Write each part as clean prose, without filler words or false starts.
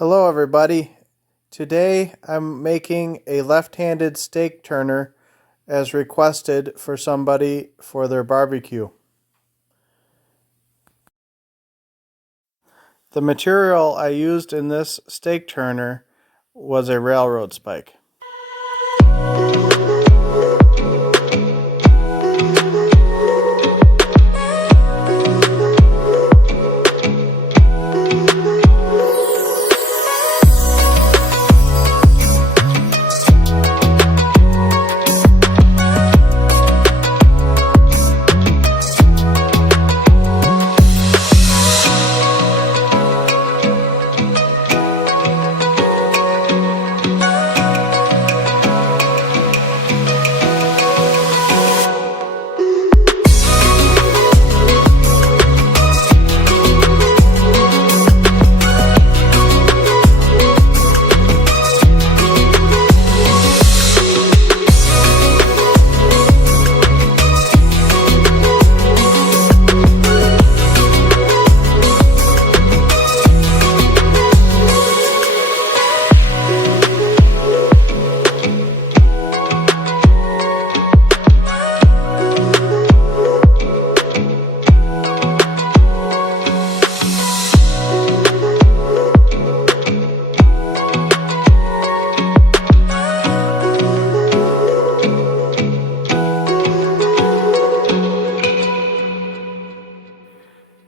Hello everybody. Today I'm making a left-handed steak turner as requested for somebody for their barbecue. The material I used in this steak turner was a railroad spike.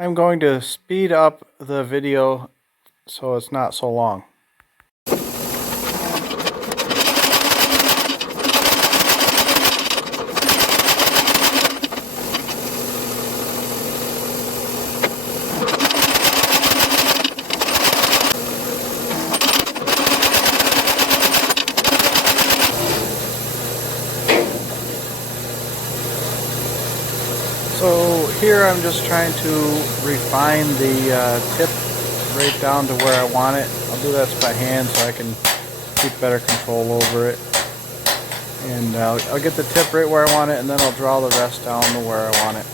I'm going to speed up the video so it's not so long. So here I'm just trying to refine the tip right down to where I want it. I'll do that by hand so I can keep better control over it. And I'll get the tip right where I want it, and then I'll draw the rest down to where I want it.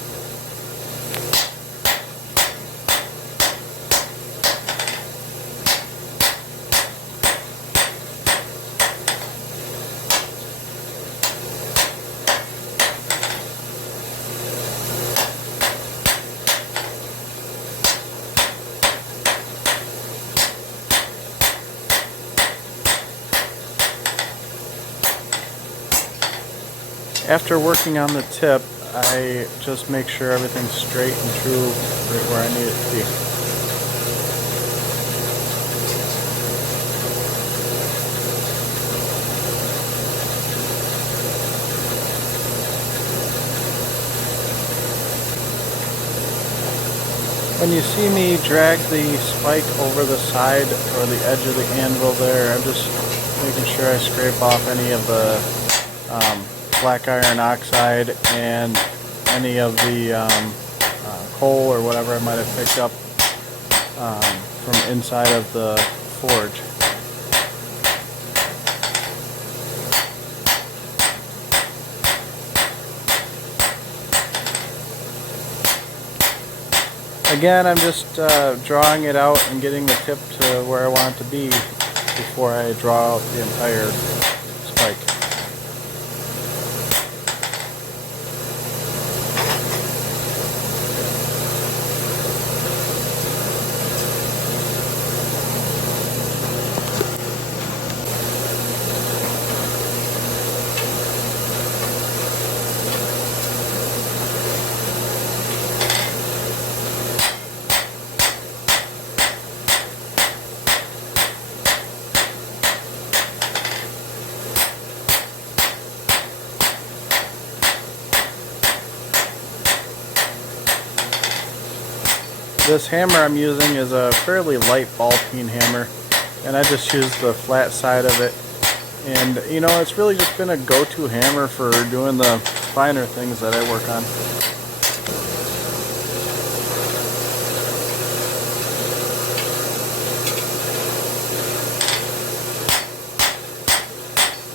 After working on the tip, I just make sure everything's straight and true right where I need it to be. When you see me drag the spike over the side or the edge of the anvil there, I'm just making sure I scrape off any of the black iron oxide and any of the coal or whatever I might have picked up from inside of the forge. Again, I'm just drawing it out and getting the tip to where I want it to be before I draw out the entire spike. This hammer I'm using is a fairly light ball peen hammer, and I just use the flat side of it. And you know, it's really just been a go-to hammer for doing the finer things that I work on.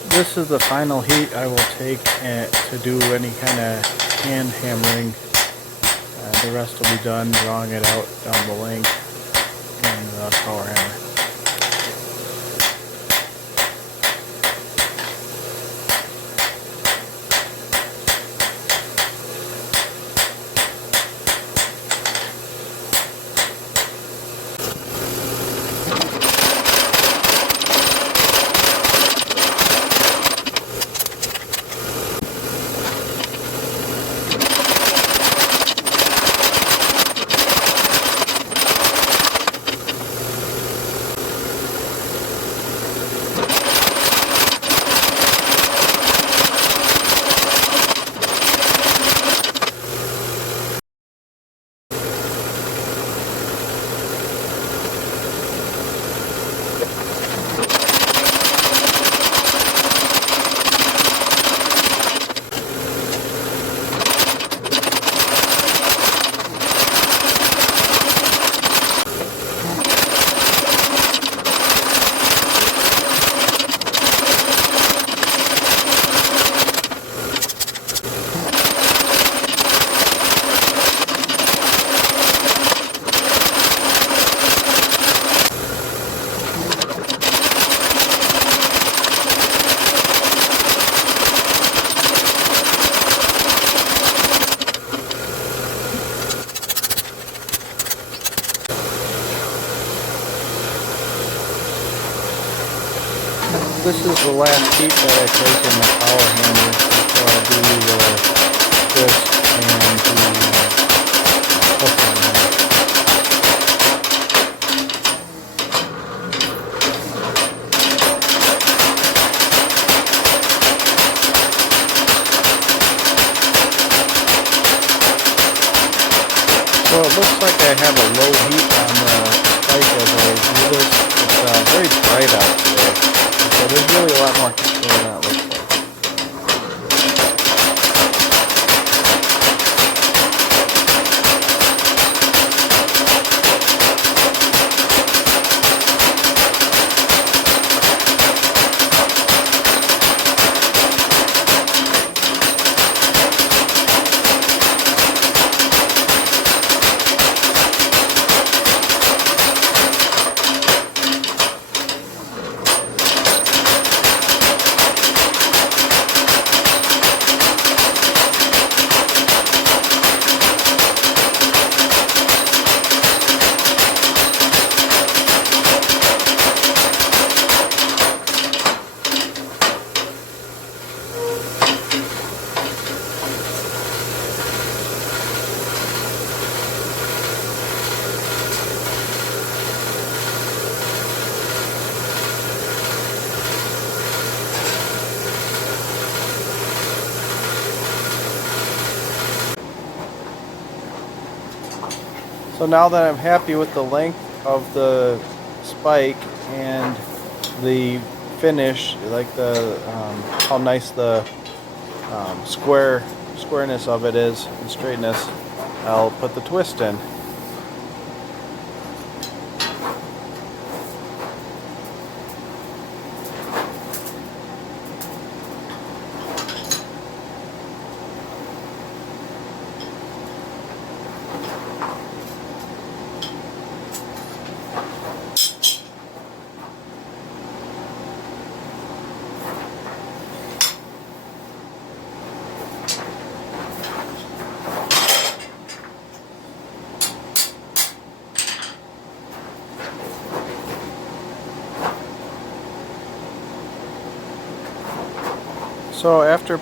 This is the final heat I will take to do any kind of hand hammering. The rest will be done drawing it out down the length and the power hammer. This is the last heat that I take in the power hammer before I do the twist and the hook on there. So it looks like I have a low heat on the spike as I do this. It's very bright out today, so there's really a lot more heat there than it looks like. So now that I'm happy with the length of the spike and the finish, like the how nice the squareness of it is and straightness, I'll put the twist in. So after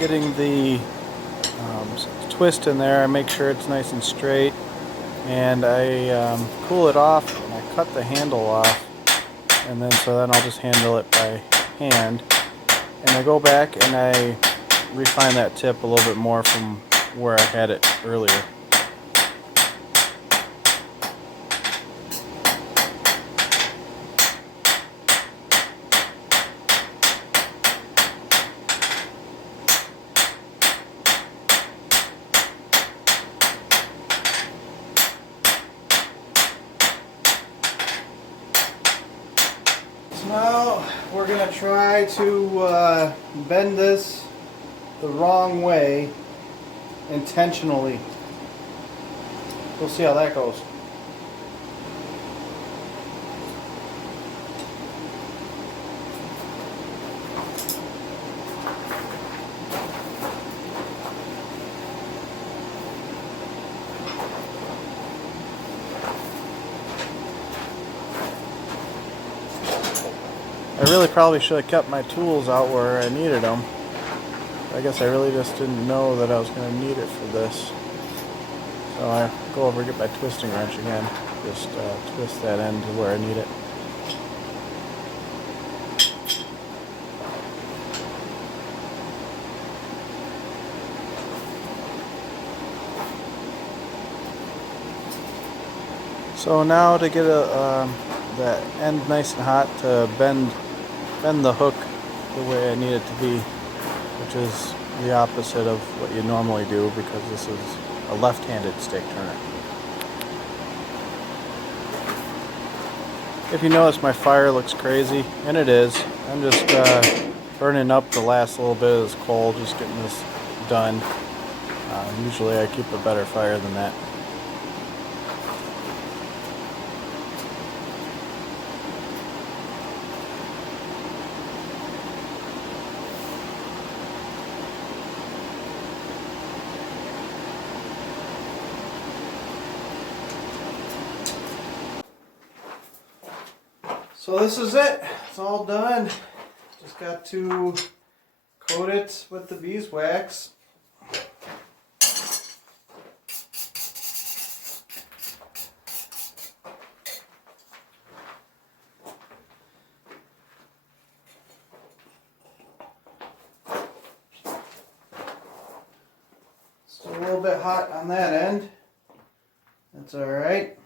getting the twist in there, I make sure it's nice and straight, and I cool it off, and I cut the handle off, and then I'll just handle it by hand, and I go back and I refine that tip a little bit more from where I had it earlier. Now we're going to try to bend this the wrong way intentionally. We'll see how that goes. I really probably should have kept my tools out where I needed them. I guess I really just didn't know that I was going to need it for this. So I go over and get my twisting wrench again. Just twist that end to where I need it. So now to get that end nice and hot, to bend the hook the way I need it to be, which is the opposite of what you normally do, because this is a left-handed stake turner. If you notice, my fire looks crazy, and it is. I'm just burning up the last little bit of this coal, just getting this done. Usually I keep a better fire than that. So this is it. It's all done. Just got to coat it with the beeswax. Still a little bit hot on that end. That's all right.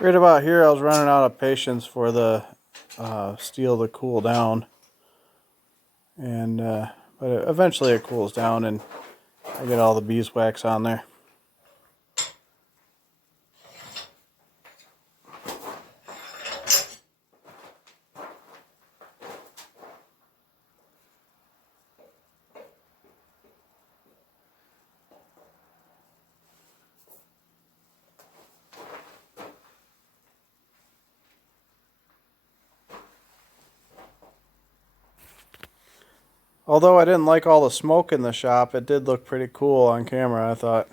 Right about here, I was running out of patience for the steel to cool down, and but eventually it cools down, and I get all the beeswax on there. Although I didn't like all the smoke in the shop, it did look pretty cool on camera, I thought.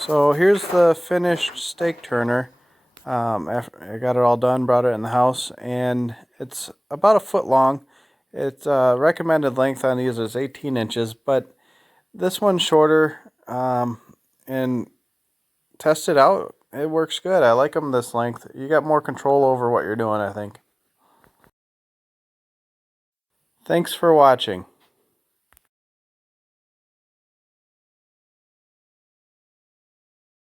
So here's the finished stake turner. After I got it all done, brought it in the house, and it's about a foot long. Its recommended length on these is 18 inches, but this one's shorter, and test it out. It works good. I like them this length. You got more control over what you're doing, I think. Thanks for watching.